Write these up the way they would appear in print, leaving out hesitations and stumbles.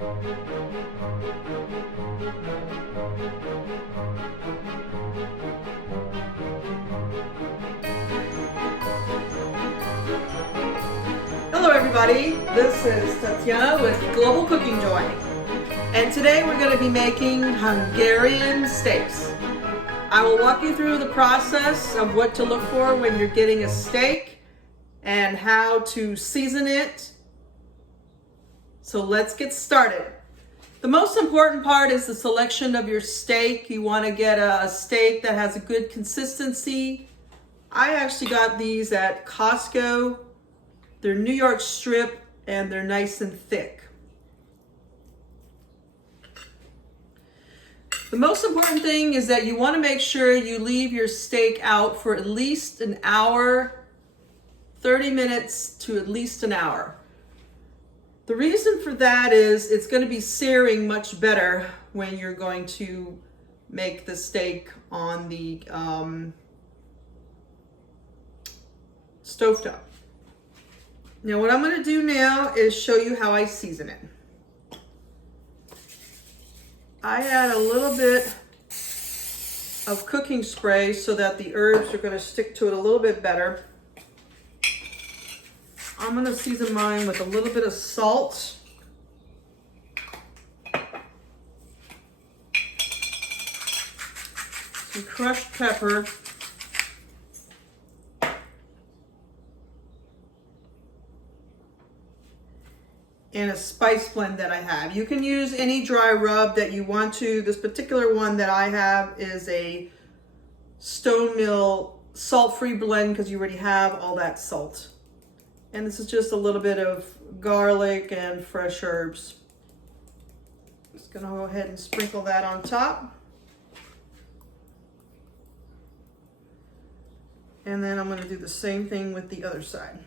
Hello everybody, this is Tatiana with Global Cooking Joy, and today we're going to be making Hungarian steaks. I will walk you through the process of what to look for when you're getting a steak and how to season it. So let's get started. The most important part is the selection of your steak. You want to get a steak that has a good consistency. I actually got these at Costco. They're New York strip and they're nice and thick. The most important thing is that you want to make sure you leave your steak out for at least an hour, 30 minutes to at least an hour. The reason for that is it's going to be searing much better when you're going to make the steak on the stovetop. Now what I'm going to do now is show you how I season it. I add a little bit of cooking spray so that the herbs are going to stick to it a little bit better. I'm going to season mine with a little bit of salt. Some crushed pepper. And a spice blend that I have. You can use any dry rub that you want to. This particular one that I have is a Stone Mill salt-free blend because you already have all that salt. And this is just a little bit of garlic and fresh herbs. Just gonna go ahead and sprinkle that on top. And then I'm gonna do the same thing with the other side.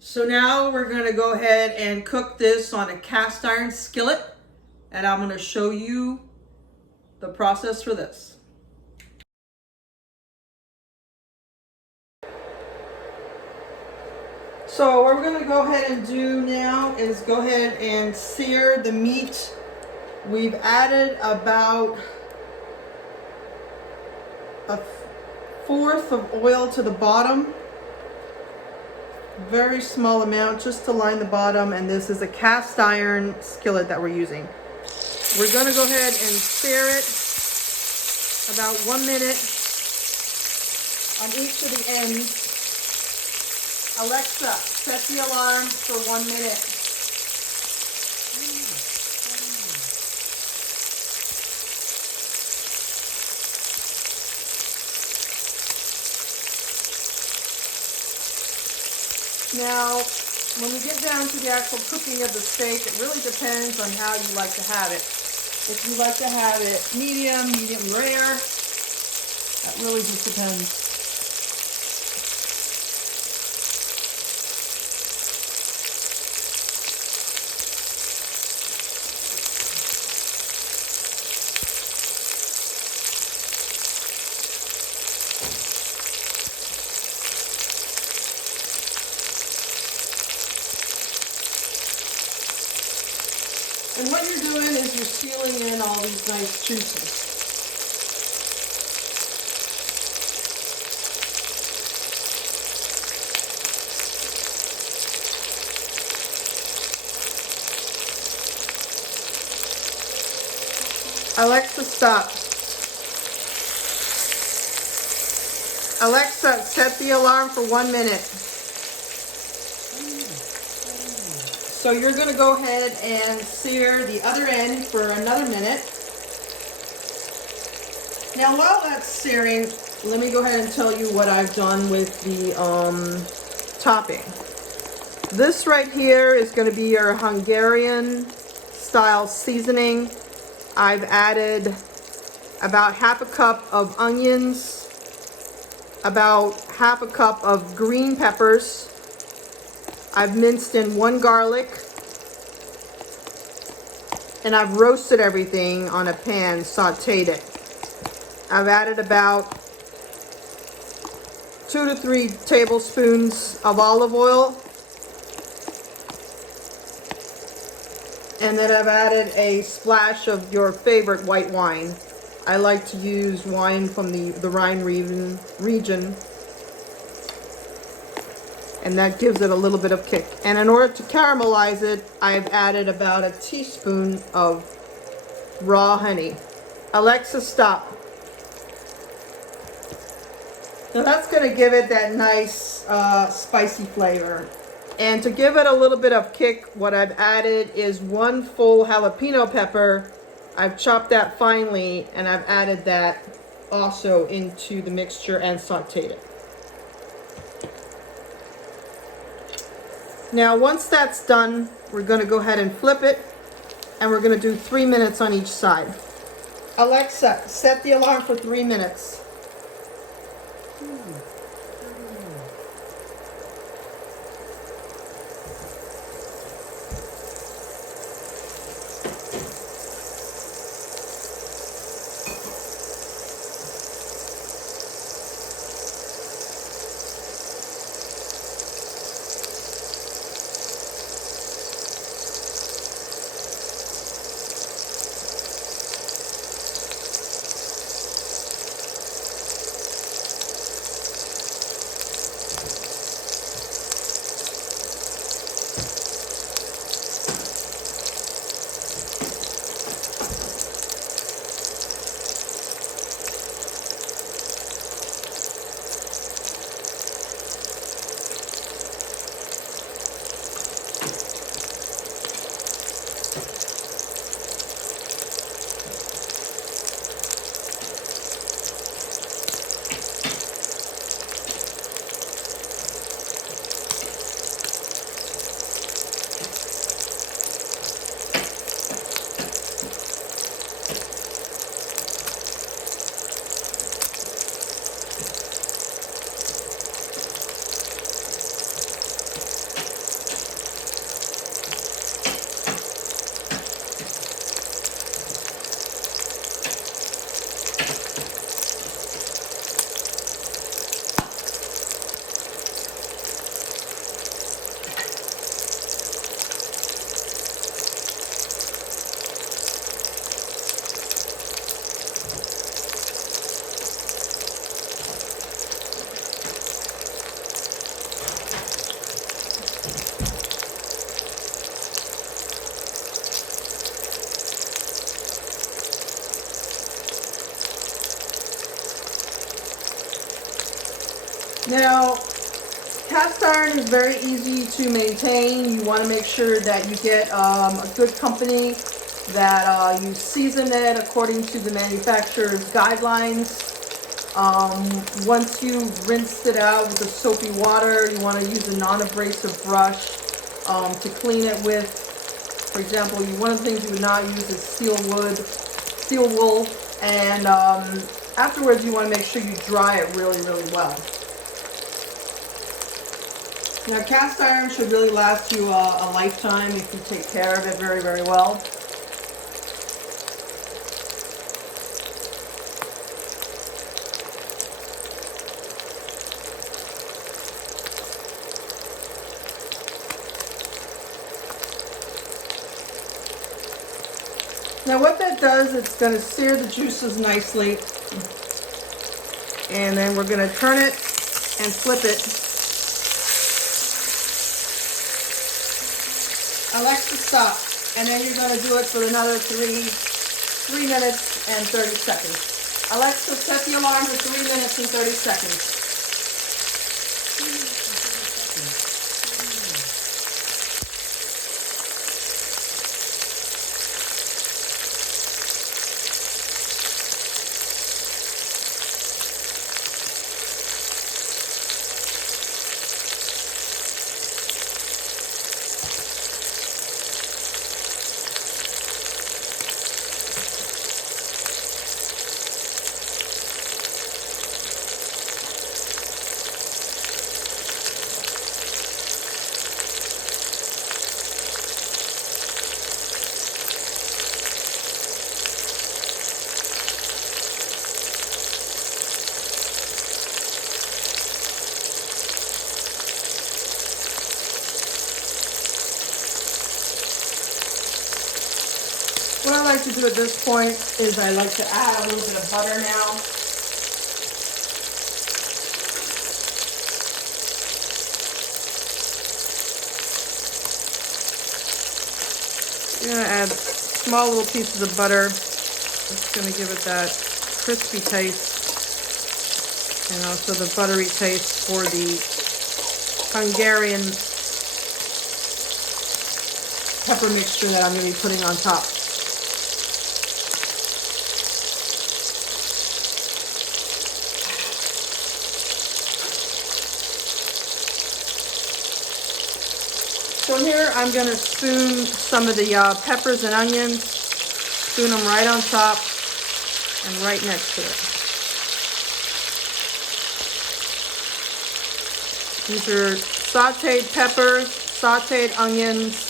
So now we're going to go ahead and cook this on a cast iron skillet, and I'm going to show you the process for this. So what we're going to go ahead and do now is go ahead and sear the meat. We've added about a fourth of oil to the bottom. Very small amount just to line the bottom, and this is a cast iron skillet that we're using. We're going to go ahead and sear it about 1 minute on each of the ends. Alexa, set the alarm for 1 minute. Now, when we get down to the actual cooking of the steak, it really depends on how you like to have it. If you like to have it medium, medium rare, that really just depends. And what you're doing is you're sealing in all these nice juices. Alexa, stop. Alexa, set the alarm for 1 minute. So you're going to go ahead and sear the other end for another minute. Now while that's searing, let me go ahead and tell you what I've done with the topping. This right here is going to be your Hungarian style seasoning. I've added about half a cup of onions, about half a cup of green peppers. I've minced in 1 garlic, and I've roasted everything on a pan, sauteed it. I've added about 2 to 3 tablespoons of olive oil. And then I've added a splash of your favorite white wine. I like to use wine from the Rhine region. And that gives it a little bit of kick. And in order to caramelize it, I've added about a teaspoon of raw honey. Alexa, stop. Now that's going to give it that nice spicy flavor. And to give it a little bit of kick, what I've added is 1 full jalapeno pepper. I've chopped that finely, and I've added that also into the mixture and sauteed it. Now once that's done, we're going to go ahead and flip it, and we're going to do 3 minutes on each side. Alexa, set the alarm for 3 minutes. Now, cast iron is very easy to maintain. You want to make sure that you get a good company, that you season it according to the manufacturer's guidelines. Once you've rinsed it out with the soapy water, you want to use a non-abrasive brush to clean it with. For example, one of the things you would not use is steel wool, and afterwards you want to make sure you dry it really, really well. Now, cast iron should really last you a lifetime if you take care of it very, very well. Now what that does, it's going to sear the juices nicely. And then we're going to turn it and flip it. Alexa, stop. And then you're going to do it for another 3 minutes and 30 seconds. Alexa, set the alarm for 3 minutes and 30 seconds. like to do at this point is I like to add a little bit of butter now. I'm gonna add small little pieces of butter. It's gonna give it that crispy taste and also the buttery taste for the Hungarian pepper mixture that I'm gonna be putting on top. So here I'm going to spoon some of the peppers and onions, spoon them right on top and right next to it. These are sauteed peppers, sauteed onions,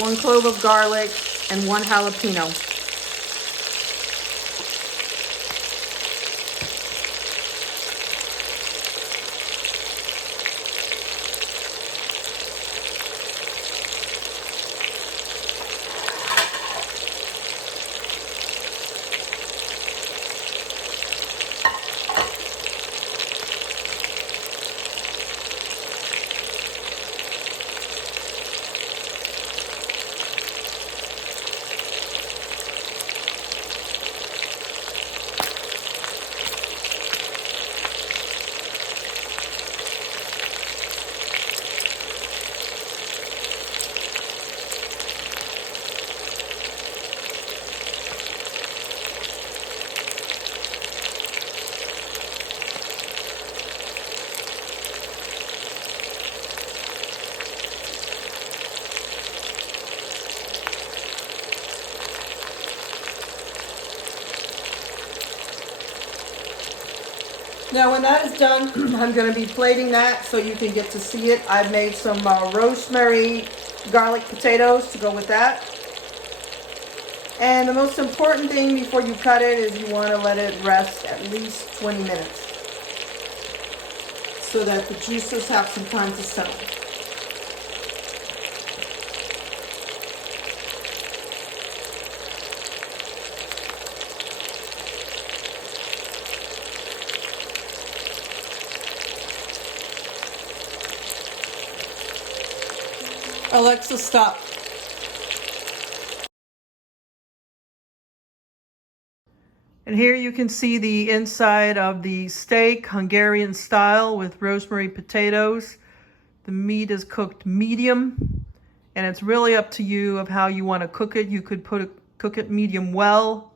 1 clove of garlic, and 1 jalapeno. Now when that is done, I'm going to be plating that so you can get to see it. I've made some rosemary garlic potatoes to go with that. And the most important thing before you cut it is you want to let it rest at least 20 minutes so that the juices have some time to settle. Alexa, stop. And here you can see the inside of the steak, Hungarian style, with rosemary potatoes. The meat is cooked medium, and it's really up to you of how you want to cook it. You could cook it medium well.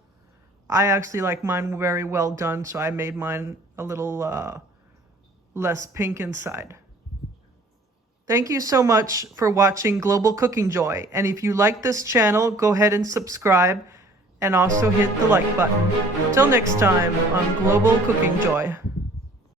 I actually like mine very well done, so I made mine a little less pink inside. Thank you so much for watching Global Cooking Joy. And if you like this channel, go ahead and subscribe and also hit the like button. Till next time on Global Cooking Joy.